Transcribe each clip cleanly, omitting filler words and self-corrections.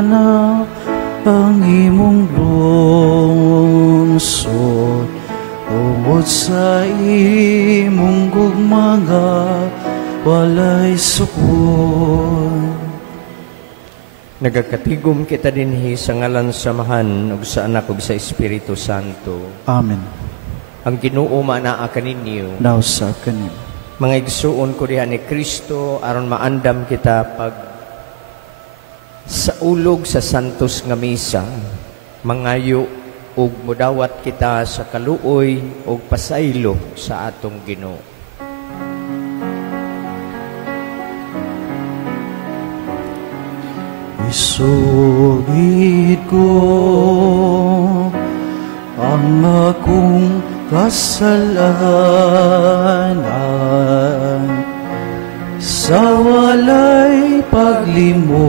na ang imong lungsod tungod sa imong gugmanga walay sukon. Nagakatigom kita dinhi sa ngalan samahan ug sa anak ug sa Espiritu Santo. Amen. Ang Ginoo manaa kaninyo. Nausa kanin. Mga igsuon ko diha ni Kristo aron maandam kita pag sa ulog sa santos nga misa. Mangayo ug mudawat kita sa kaluoy ug pasaylo sa atong Ginoo. Isugid ko ang akong kasalanan sa walay paglimot.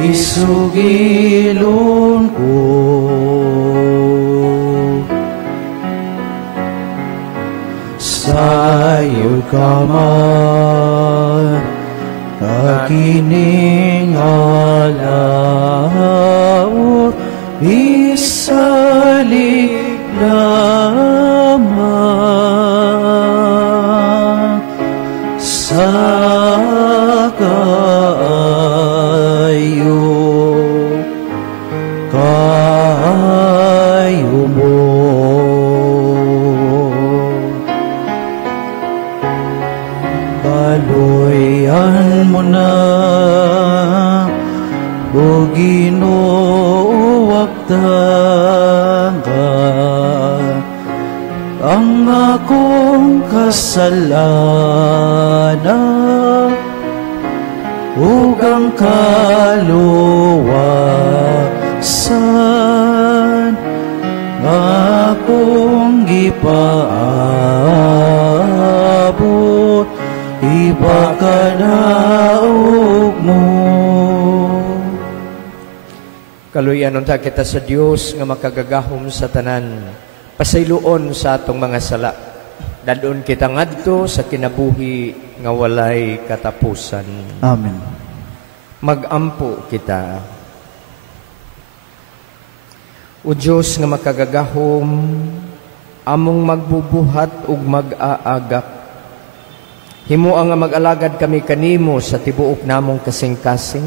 Isugilon ko sa iyong kamay kining alaw isalig lamang sa kayo mo. Baloyan mo na o Ginoo wagdagan ang akong kasalanan ug ang kaluwasan nga akong gipaabot ipakadaog mo. Kaluyan unta kita sa Dios nga makagagahom sa tanan, pasayloon sa atong mga sala. Dadon kita ngadto sa kinabuhi nga walay katapusan. Amen. Magampo kita. O Diyos nga makagagahom, among magbubuhat ug mag-aagak. Himua nga mag-alagad kami kanimo sa tibuok namong kasing-kasing,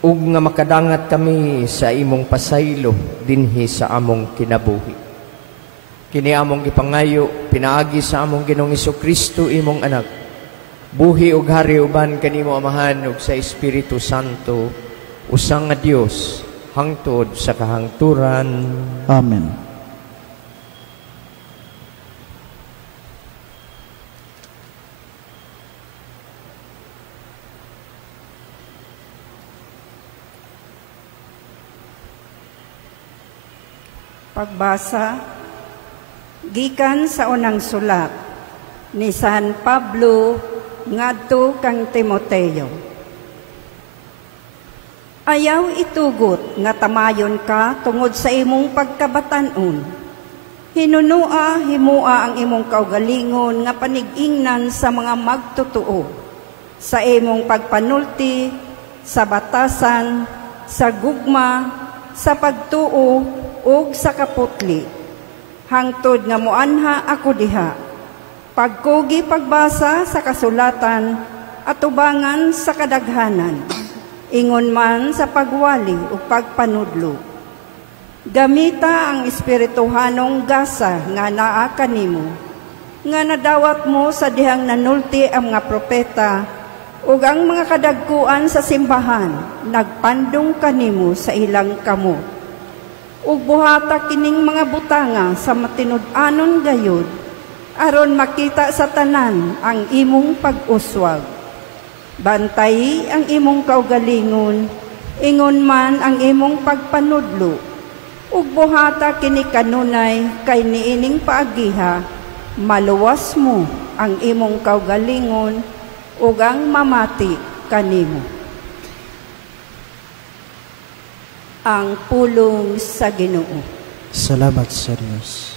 ug nga makadangat kami sa imong pasaylo dinhi sa among kinabuhi. Kini among gipangayo pinaagi sa among Ginoong Jesucristo imong anak. Buhi ug hari uban kanimo Amahan ug sa Espiritu Santo, usang nga Dios hangtod sa kahangturan. Amen. Pagbasa gikan sa unang sulat ni San Pablo ngadto kang Timoteo. Ayaw itugot nga tamayon ka tungod sa imong pagkabatan-on. Hinunua himua ang imong kaugalingon nga panigingnan sa mga magtotoo, sa imong pagpanulti, sa batasan, sa gugma, sa pagtuo, ug sa kaputli. Hangtod nga muanha ako diha. Pagkugi pagbasa sa kasulatan at tubangan sa kadaghanan. Ingon man sa pagwali o pagpanudlo. Gamita ang espirituhanong gasa nga naa kanimo, nga nadawat mo sa dihang nanulti ang mga propeta ug ang mga kadagkuan sa simbahan nagpandong kanimo sa ilang kamot. Ug buhata kining mga butanga sa matinud-anon gayud aron makita sa tanan ang imong pag-uswag. Bantay ang imong kaugalingon, ingon man ang imong pagpanudlo. Ug buhata kini kanunay kay niining paagiha, maluwas mo ang imong kaugalingon ug ang mamati kanimo. Ang pulong sa Ginoo. Salamat sa Diyos.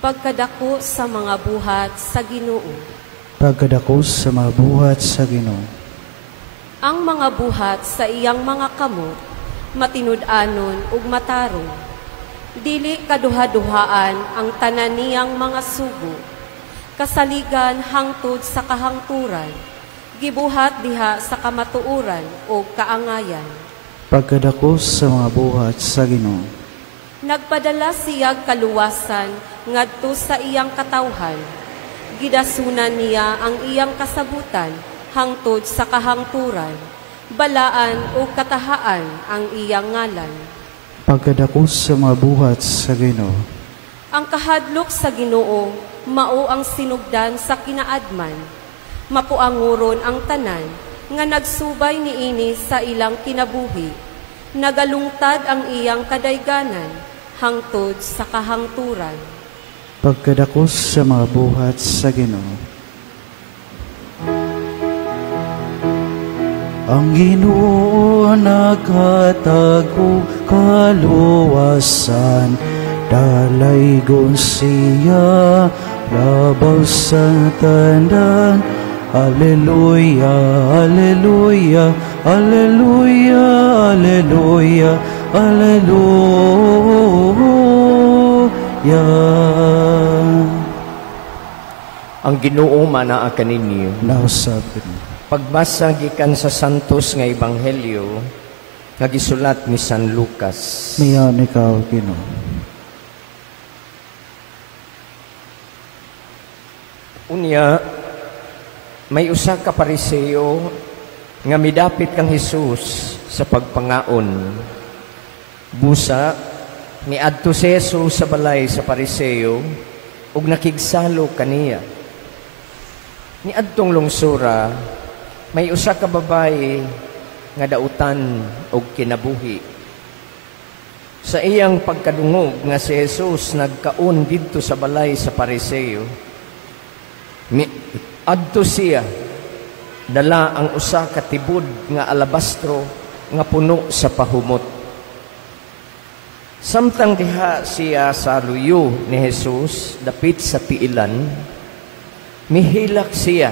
pagkadako sa mga buhat sa Ginoo. Pagkadako sa mga buhat sa Ginoo. Ang mga buhat sa iyang mga kamot, matinud-anon ug matarong. Dili kaduha-duhaan ang tanan niyang mga sugo. Kasaligan hangtod sa kahangturan, gibuhat diha sa kamatuoran o kaangayan. Pagkadako sa mga buhat sa Ginoo. Nagpadala siyag kaluwasan ngadto sa iyang katawhan. Gidasunan niya ang iyang kasabutan hangtod sa kahangturan. Balaan o katahaan ang iyang ngalan. Pagkadako sa mga buhat sa Ginoo. Ang kahadlok sa Ginoo mao ang sinugdan sa kinaadman. Mapuanguron ang tanan nga nagsubay niini sa ilang kinabuhi. Nagalungtad ang iyang kadayganan hangtod sa kahangturan. Pagkadako sa mga buhat sa Ginoo. Ang Ginoo naghatag kaluwasan, dalaygon siya labaw sa tanan. Alleluia, alleluia, alleluia, alleluia, alleluia. Ang Ginoo manaa kaninyo. Nausap ko. Pagbasa gikan sa Santos nga Ebanghelyo nga gisulat ni San Lucas. Miyan ikaw, Ginoo. Unya, may usa ka Pariseo nga midapit kang Hesus sa pagpangaon. Busa, miadto si Jesus sa balay sa Pariseo ug nakigsalo kaniya. Niadtong lungsura, may usa ka babae nga dautan og kinabuhi. Sa iyang pagkadungog nga si Jesus nagkaon didto sa balay sa Pariseo, adto siya dala ang usa ka tibod nga alabastro nga puno sa pahumot. Samtang diha siya sa luyo ni Jesus dapit sa tiilan, mihilak siya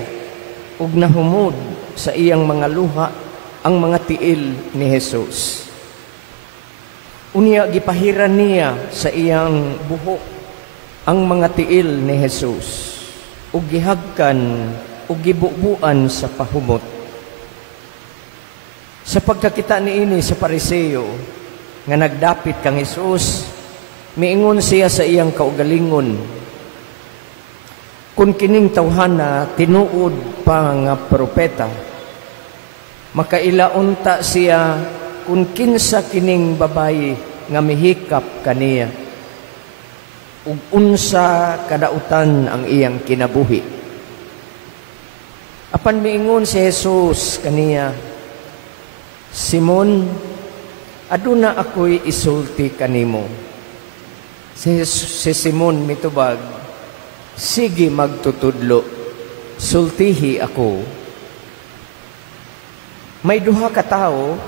ug nahumod sa iyang mga luha ang mga tiil ni Jesus. Unya gipahiran niya sa iyang buhok ang mga tiil ni Jesus ug gihagkan ug gibubuan sa pahumot. Sa pagkakita niini sa Pariseo nga nagdapit kang Jesus, miingon siya sa iyang kaugalingon, kung kining tawhana tinuod pa nga propeta, makailaunta siya kung kinsa kining babayi nga mihikap kaniya ug unsa kadautan ang iyang kinabuhi. Apan miingon si Jesus kaniya, Simon, aduna ako'y isulti kanimo. Si Simon mitubag, sige magtutudlo, sultihi ako. May duha ka tao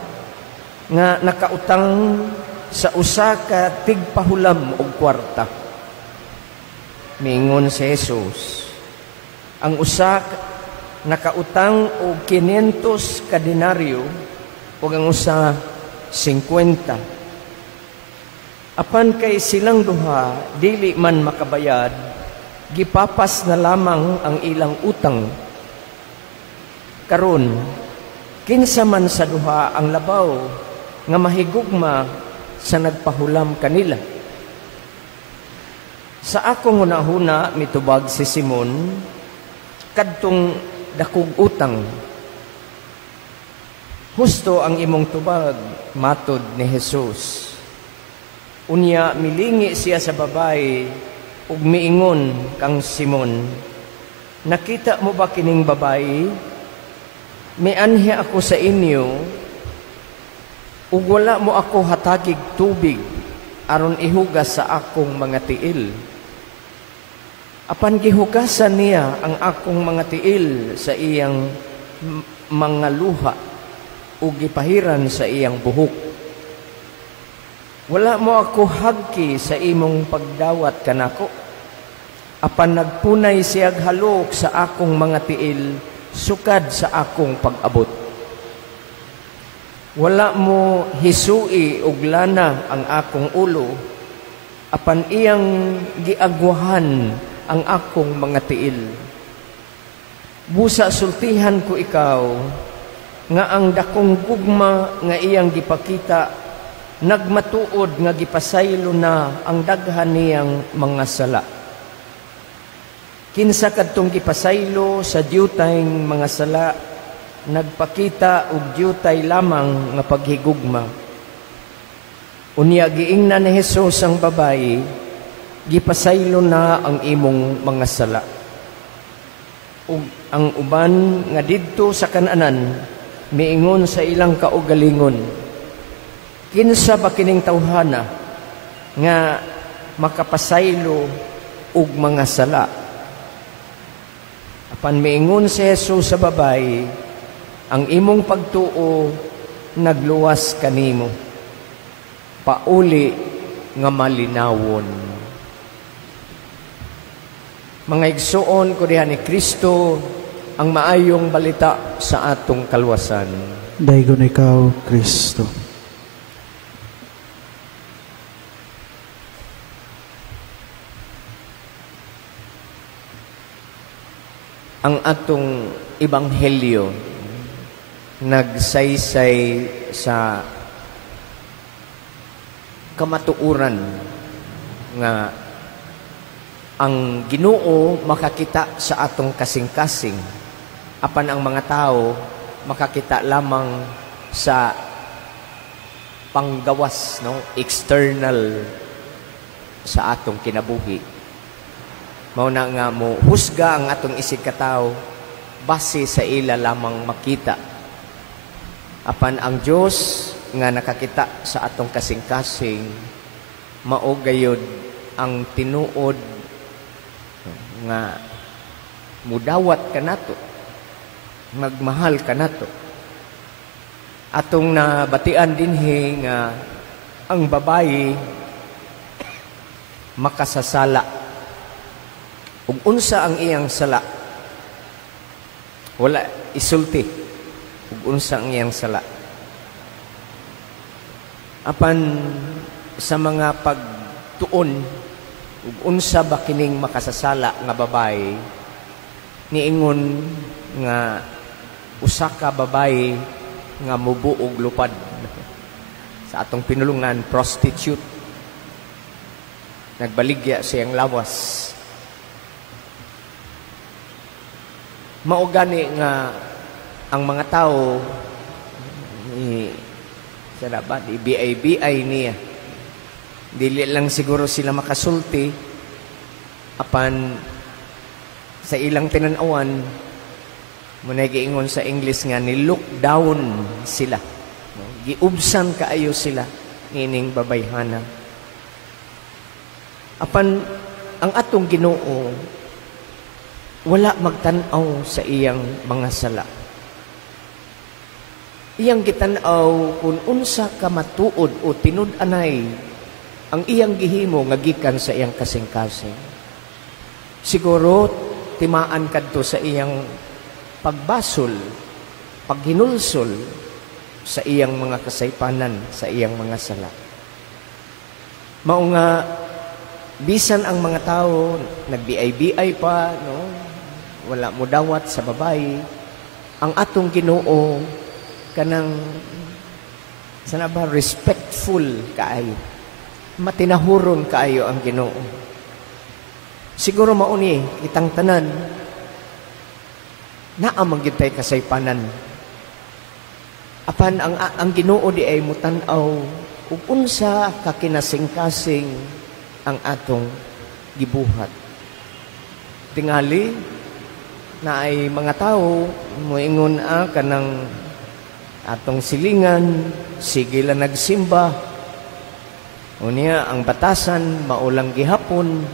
nga nakautang sa usa ka tigpahulam og kwarta. Miingon si Jesus, ang usa nakautang og 500 ka denaryo ug ang usa 50. Apan kay silang duha dili man makabayad, gipapas na lamang ang ilang utang. Karon, kinsa man sa duha ang labaw nga mahigugma sa nagpahulam kanila? Sa akong hunahuna mitubag si Simon, kadtong dakog utang. Husto ang imong tubag, matod ni Jesus. Unya milingi siya sa babae ug miingon kang Simon, nakita mo ba kining babae? Mianhi ako sa inyo ug wala mo ako hatagig tubig aron ihugas sa akong mga tiil. Apan gihugasan niya ang akong mga tiil sa iyang mga luha ug gipahiran sa iyang buhok. Wala mo ako hagki sa imong pagdawat kanako, apan nagpunay siyag halok sa akong mga tiil, sukad sa akong pag-abot. Wala mo hisui og lana ang akong ulo, apan iyang giagwahan ang akong mga tiil. Busa sultihan ko ikaw, nga ang dakong gugma nga iyang gipakita, nagmatuod nga gipasaylo na ang daghan niyang mga sala. Kinsa kadtong gipasaylo sa diyutayng mga sala, nagpakita og diyutay lamang nga paghigugma. Unya giingnan ni Hesus ang babayi, gipasaylo na ang imong mga sala. Ug ang uban nga didto sa kananan, miingon sa ilang kaugalingon, kinsa ba kining tawhana nga makapasaylo og mga sala? Apan miingon si Hesus sa babayi, ang imong pagtuo nagluwas kanimo, pauli nga malinawon. Mga igsuon ko diha ni Kristo, ang maayong balita sa atong kalwasan. Daygon ikaw, Kristo. Ang atong ebanghelyo nagsaysay sa kamatuuran nga ang Ginoo makakita sa atong kasing-kasing, apan ang mga tao makakita lamang sa panggawas, no, external sa atong kinabuhi. Mao na nga mo husga ang atong isig katao base sa ila lamang makita. Apan ang Dios nga nakakita sa atong kasing-kasing, mao gayud ang tinuod nga mudawat kanato, magmahal kanato. Atong nabatian dinhi nga ang babayi makasasala. Ug unsa ang iyang sala? Wala isulti. Ug unsa ang iyang sala? Apan sa mga pagtuon, ug unsa ba kining makasasala nga babayi, niingon nga usa ka babayi nga mubuog lupad. Sa atong pinulungan, prostitute. Nagbaligya siyang lawas. Mao gani nga ang mga tao BI niya. Dili lang siguro sila makasulti, apan sa ilang tinan-awan muna giingon sa English nga ni look down sila. Giubsan kaayo sila nining babayhana. Apan ang atong Ginoo wala magtan-aw sa iyang mga sala. Iyang gitan-aw kung unsa ka matuod o tinud-anay ang iyang gihimo nga gikan sa iyang kasing-kasing. Siguro timaan kadto sa iyang pagbasol, paghinulsol sa iyang mga kasaypanan, sa iyang mga sala. Mao nga bisan ang mga tao nagbiay-biay pa, no? Wala mo dawat sa babayi, ang atong Ginoo kanang sana ba respectful kaayo, matinahuron kaayo ang Ginoo. Siguro mauni kitang tanan naa man gyud tay kasaypanan, apan ang Ginoo di ay mutan-aw ug unsa ka kinasing-kasing ang atong gibuhat. Tingali na ay mga tao moingon kanang atong silingan, sige lang nagsimba. Unya ang batasan maulang gihapon.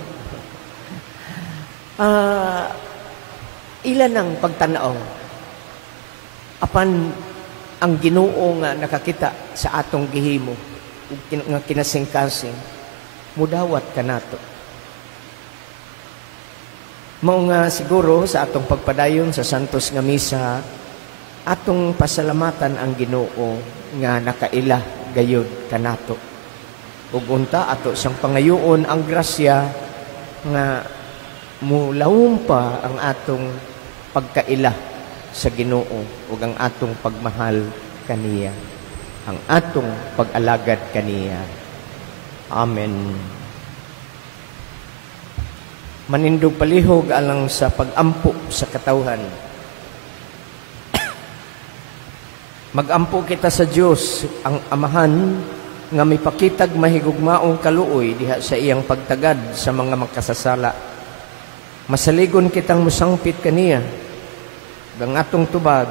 Ilan ang pagtanaw. Apan ang Ginoo nga nakakita sa atong gihimo ug nga kinasing-kasing, mudawat kanato. Mao nga siguro sa atong pagpadayon sa Santos nga Misa, atong pasalamatan ang Ginoo nga nakaila gayud kanato. Ug unta ato siyang pangayoon ang grasya nga mulawom pa ang atong pagkaila sa Ginoo ug ang atong pagmahal kaniya, ang atong pag-alagad kaniya. Amen. Manindog palihog alang sa pag-ampo sa katawhan. Mag-ampo kita sa Dios, ang Amahan, nga may pakitag mahigugmaong kaluoy diha sa iyang pagtagad sa mga makasasala. Masaligon kitang musangpit kaniya. Ang atong tubag,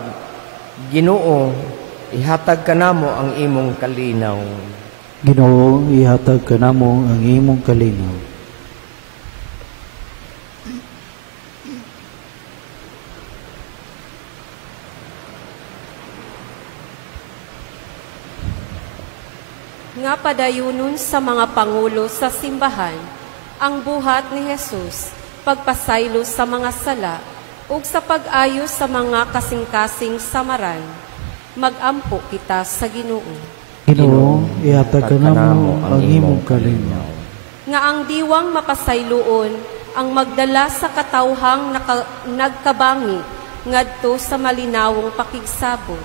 Ginoo, ihatag kanamo ang imong kalinaw. Ginoo, ihatag kanamo ang imong kalinaw. Nga padayunon sa mga pangulo sa simbahan, ang buhat ni Jesus, pagpasaylo sa mga sala, ug sa pag-ayos sa mga kasing-kasing samaran, mag-ampo kita sa Ginoo. Ginoo, ihatag kanamo ang imong kalinaw. Nga ang diwang mapasayloon, ang magdala sa katawhang nagkabangi, ngadto sa malinawong pakigsabot,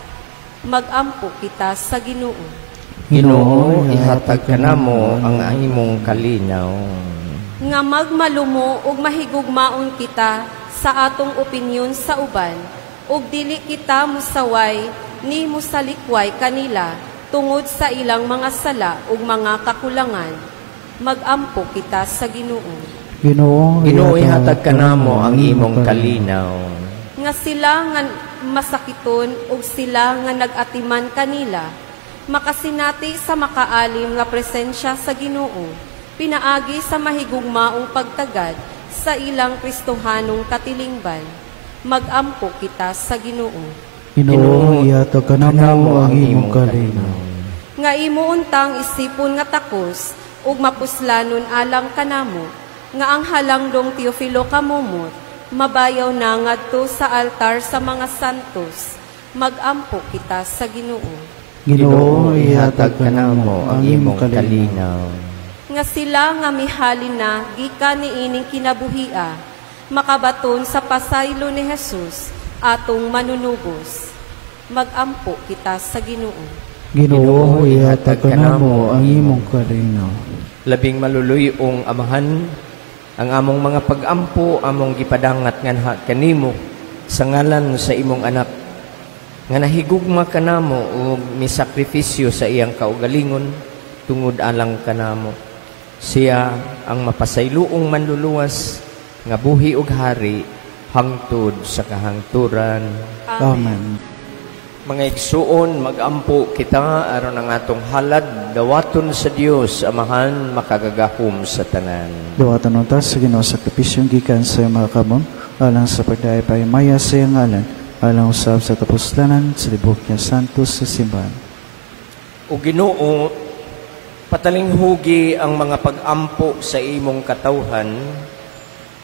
mag-ampo kita sa Ginoo. Ginoo, ihatag kanamo ang imong kalinaw. Nga magmalumo ug mahigugmaon kita sa atong opinyon sa uban, ug dili kita musaway ni musalikway kanila tungod sa ilang mga sala ug mga kakulangan. Mag-ampo kita sa Ginoo. Ginoo, ihatag kanamo ang imong kalinaw. Nga sila nga masakiton ug sila nga nag-atiman kanila, makasinati sa makaalim nga presensya sa Ginoo, pinaagi sa mahigugmaong pagtagad sa ilang Kristohanong katilingban. Mag-ampo kita sa Ginoo. Ginoo, ihatag kanamo ang imong kalinaw. Nga imuuntang isipon nga takos ug mapuslanon alang kanamo, nga ang halangdong Teofilo kamumot, mabayaw na ngadto sa altar sa mga santos. Mag-ampo kita sa Ginoo. Ginoo, ihatag kanamo ang imong kalinaw. Nga sila nga mihalin na gikan niining kinabuhia, makabaton sa pasaylo ni Jesus, atong manunubos. Mag-ampo kita sa Ginoo. Ginoo, ihatag kanamo ang imong kalinaw. Labing maluluyong Amahan, ang among mga pag-ampo among gipadangat nganha kanimo sa ngalan sa imong anak, nga nahigugma kanamo o misakripisyo sa iyang kaugalingon tungod alang kanamo. Siya ang mapasayloong manluluwas nga buhi ug hari hangtod sa kahangturan. Amen. Mga igsuon, mag-ampo kita aron ang atong halad dawaton sa Dios Amahan makagagahom sa tanan. Dawatan unta sa Ginoo sakripisyong gikan sa mga kamon alang sa pagdaypay maya sa iyang ngalan, alang usab sa tapuslanan sa libok niya santos sa simbahan. O Ginoo, patalinghugi ang mga pag-ampo sa imong katawhan,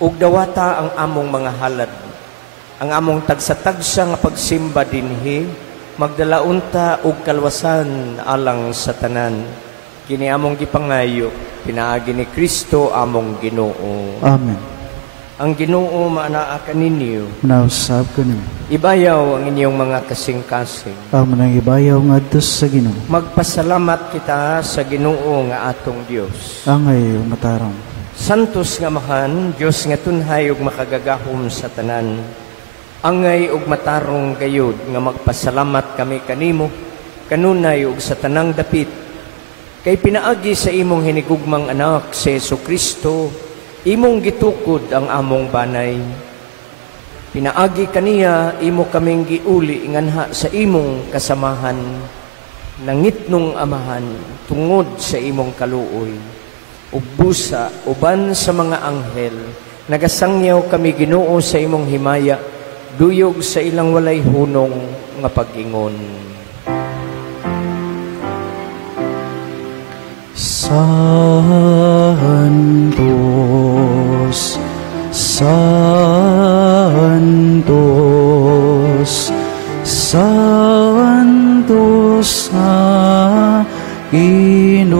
ug dawata ang among mga halad, ang among tagsa-tagsa nga pagsimba dinhi, magdalaunta og kalwasan alang sa tanan. Kini among gipangayo, pinaagi ni Kristo among Ginoo. Amen. Ang Ginoo maanaa kaninyo. Nausab kanimo. Ibayaw ang inyong mga kasing-kasing. Amo nang ibayaw ngadto sa Ginoo. Magpasalamat kita sa Ginoo nga atong Dios. Angay matarong. Santos nga Amahan, Dios nga tunhay ug makagagahom sa tanan. Angay ug matarong gayud nga magpasalamat kami kanimo kanunay ug sa tanang dapit. Kay pinaagi sa imong hinigugmang anak si Jesucristo, imong gitukod ang among banay. Pinaagi kaniya, imo kaming giuli nganha sa imong kasamahan, nangitnong Amahan, tungod sa imong kaluoy. Ug busa, uban sa mga anghel, nagasangyaw kami Ginoo sa imong himaya, duyog sa ilang walay hunong nga pag-ingon. Santos, Santos, Santos nga Ginoo,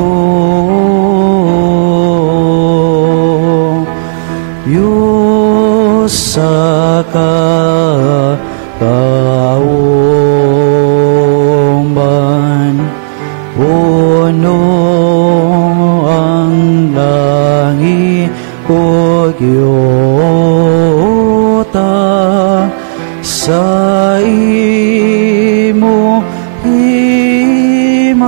Diyos sa kaumban, puno ang langit o yuta sa imo himaya.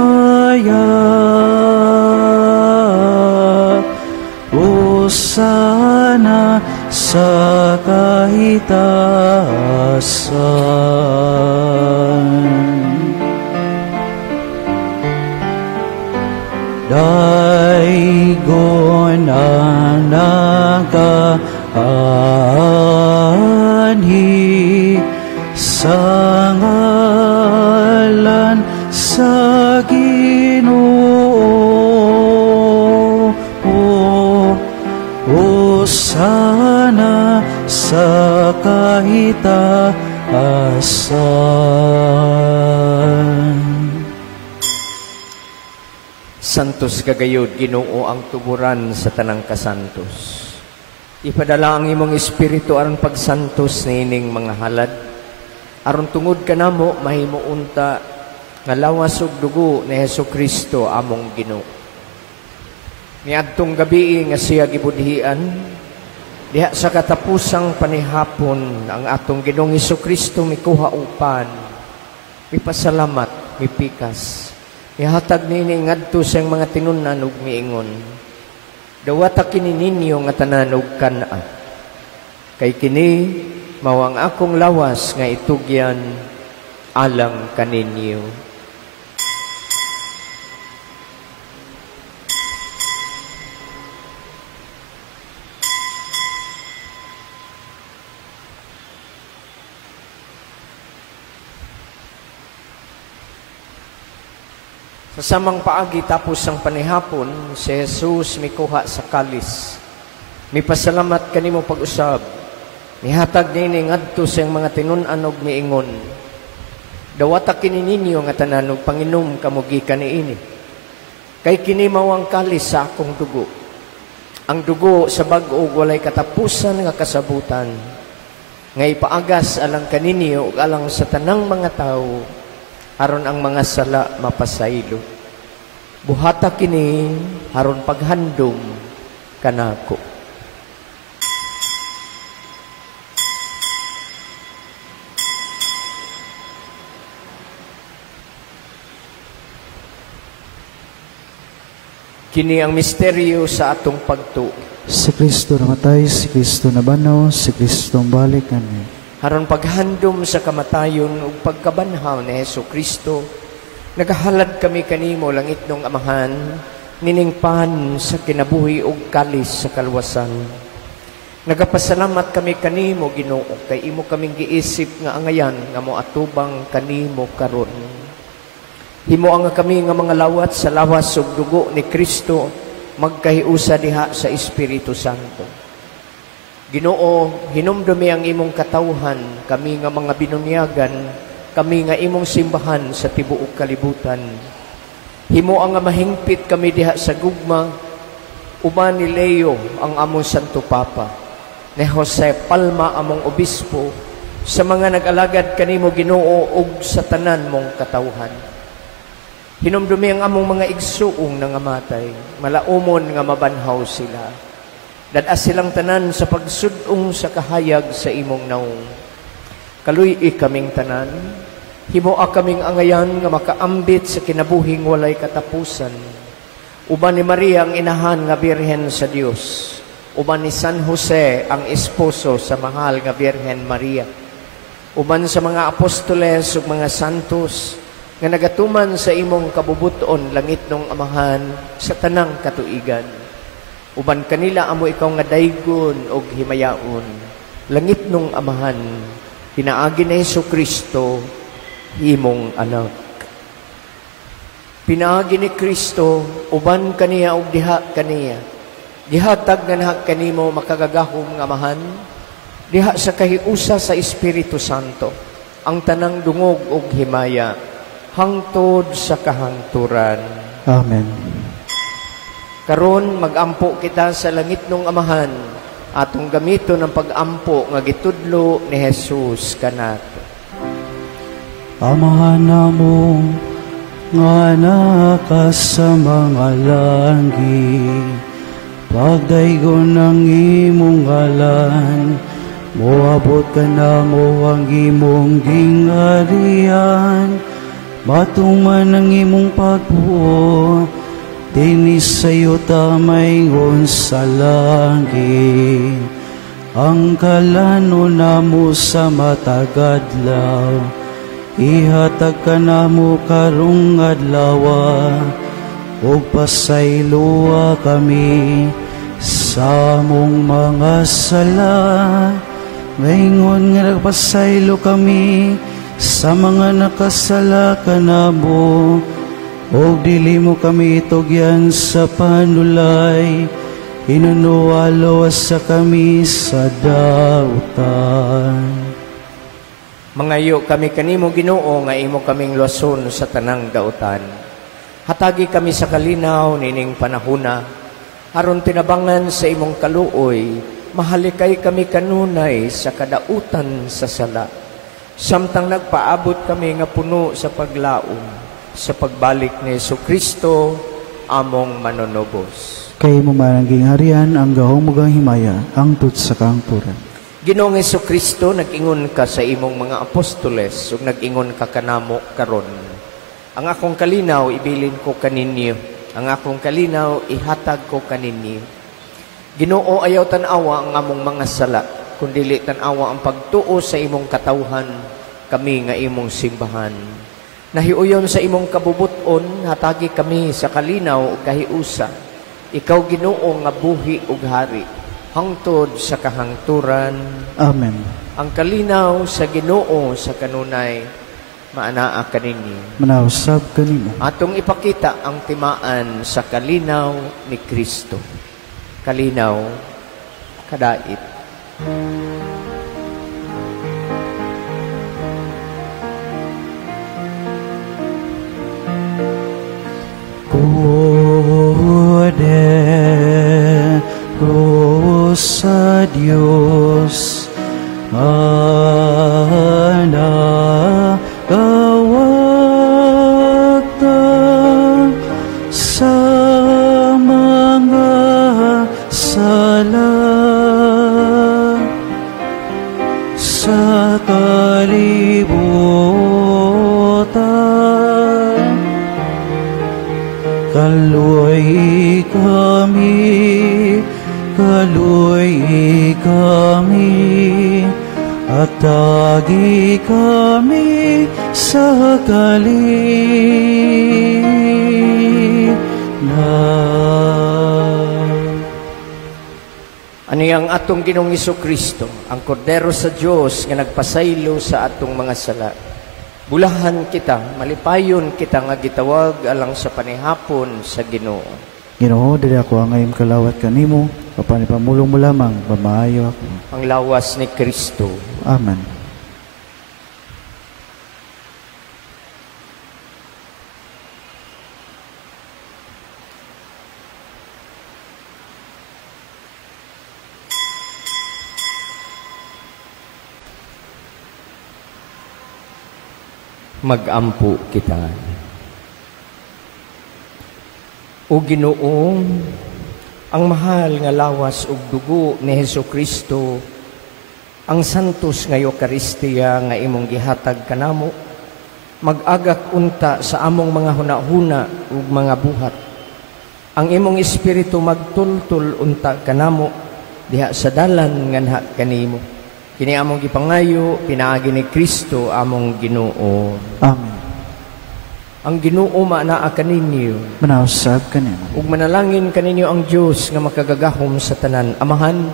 Hosana sa kahitasan. Daigon ang nakaanhi sa ngalan sa Ginoo. Hosana sa kahitaasan. Santos kagayod, Ginoo ang tuburan sa tanang kasantos. Ipadala ang imong espiritu aron pagsantos niining mga halad. Aron tungod kanamo mahimo unta nga lawas ug dugo ni Hesukristo among Ginoo. Niadtong gabi nga siya gibudhian, diha sa katapusang panihapon ang atong Ginoong Hesukristo mikuha upan, mipasalamat, mipikas. Ihatag nini ngadto sa mga tinunan ug miingon, dawata kini ninyo nga tanan ug kana. Kay kini mao ang akong lawas nga itugyan alang kaninyo. Sa samang paagi tapos ang panihapon, si Jesus mikuha sa kalis. Mipasalamat kanimo pag-usab. Nihatag nini ngadto sa mga tinunan ug miingon, dawata kini ninyo nga tanan ug panginom kamugi kaniini. Kay kini mao ang kalis sa akong dugo. Ang dugo sa bag-o walay katapusan nga kasabutan. Nga ipaagas alang kaninyo ug alang sa tanang mga tawo aron ang mga sala mapasaylo. Buhata kini aron paghandom kanako. Kini ang misteryo sa atong pagtuo. Si Kristo namatay, si Kristo nabanaw, si Kristo balik kami. Haron paghandom sa kamatayon ug pagkabanhaw ni Hesukristo, nagahalad kami kanimo langit nung amahan, niningpan sa kinabuhi ug kalis sa kalwasan. Nagapasalamat kami kanimo Ginoo kay imo kaming giisip nga angayan nga moatubang kanimo karon. Himo ang kami nga mga lawat sa lawas ug dugo ni Kristo magkahiusa diha sa Espiritu Santo. Ginoo, hinumdumi ang imong katawhan, kami nga mga binunyagan, kami nga imong simbahan sa tibuok kalibutan. Himo ang nga mahingpit kami diha sa gugma, uban ni Leo ang among Santo Papa, ni Jose Palma among obispo, sa mga nag-alagad kanimo Ginoo ug sa tanan mong katawhan. Hinumdumi ang among mga igsuong nangamatay, malaumon nga mabanhaw sila. Dadas silang tanan sa pagsudong sa kahayag sa imong naong. Kaluy kaming tanan, himoa kaming angayan nga makaambit sa kinabuhing walay katapusan. Uban ni Maria ang inahan nga Birhen sa Dios. Uban ni San Jose ang esposo sa mahal nga Birhen Maria. Uban sa mga apostoles ug mga santos nga nagatuman sa imong kabubuton langit nung amahan sa tanang katuigan. Uban kanila amo ikaw nga daygon og himayaon. Langit nung amahan, pinaagi na Hesukristo, imong anak. Pinaagi ni Kristo, uban kaniya og diha kaniya. Gihatag nga nahag kanimo makagagahom nga amahan, diha sa kahiusa sa Espiritu Santo, ang tanang dungog ug himaya, hangtod sa kahangturan. Amen. Karon magampo kita sa langit nung amahan, atong gamito ng pag-ampo nga gitudlo ni Jesus kanato. Amahan namo nga naka sa mga langit, pagdaygon ng imong ngalan, moabot ka na mo ang imong gingharian, matuman ang imong pagbuo, tinis sa'yo tamaygon sa langit. Ang kalano namo sa matagadlaw, ihatag ka namo karong adlaw, ug pasayloa kami sa among mga sala. Ngayon nga nagpasaylo kami sa mga nakasala kanamo, ug dili mo kami itugyan sa panulay, inunuwalo sa kami sa dautan. Mangayo kami kanimo Ginoo nga imo kaming luwason sa tanang dautan. Hatagi kami sa kalinaw nining panahuna, aron tinabangan sa imong kaluoy, mahalikay kami kanunay sa kadautan sa sala. Samtang nagpaabot kami nga puno sa paglaom, sa pagbalik ni Jesucristo, among manonobos. Kay mo manangging harian ang gahong mugang himaya, hangtod sa kahangturan. Ginoong Jesucristo, nag-ingon ka sa imong mga apostoles, ug nag-ingon ka kanamo karon. Ang akong kalinaw, ibilin ko kaninyo. Ang akong kalinaw, ihatag ko kaninyo. Ginoo, ayaw tanawa ang among mga sala, kundili tanawa ang pagtuo sa imong katawhan, kami nga imong simbahan. Nahiuyon sa imong kabubuton, hatagi kami sa kalinaw ug kahiusa. Ikaw Ginoo nga buhi ug hari, hangtod sa kahangturan. Amen. Ang kalinaw sa Ginoo sa kanunay, maanaa kaninyo. Manausab kanimo. Atong ipakita ang timaan sa kalinaw ni Kristo. Kalinaw, kadait. Poder sa Diyos, managawag ta sa mga sala, sa kalibutan. Kaluoy kami, at tagi kami sa kalinaw. Ani ang atong Ginoong Jesucristo, ang Kordero sa Dios nga nagpasaylo sa atong mga sala. Bulahan kita, malipayon kita nga gitawag alang sa panihapon sa Ginoo. Ginoo, dili ako ang ngayong kalawat kanimo, kapanipamulong mo lamang, mamaayo ako. Ang lawas ni Kristo. Amen. Mag-ampo kita. O Ginoo, ang mahal nga lawas ug dugo ni Jesucristo, ang santos nga Eucharistia nga imong gihatag kanamo, mag-agak unta sa among mga hunahuna ug mga buhat. Ang imong espiritu magtultul unta kanamo diha sa dalan nga naha kanimo. Kini among gipangayo pinaagi ni Kristo among Ginoo. Amen. Ang Ginoo maanaa kaninyo. Manausab kanimo. Ug manalangin kaninyo ang Dios nga makagagahom sa tanan, Amahan,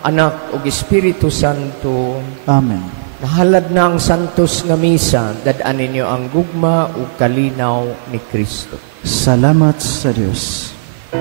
Anak ug Espiritu Santo. Amen. Nahalad na ang santos nga misa, dad-an ninyo ang gugma ug kalinaw ni Kristo. Salamat sa Dios.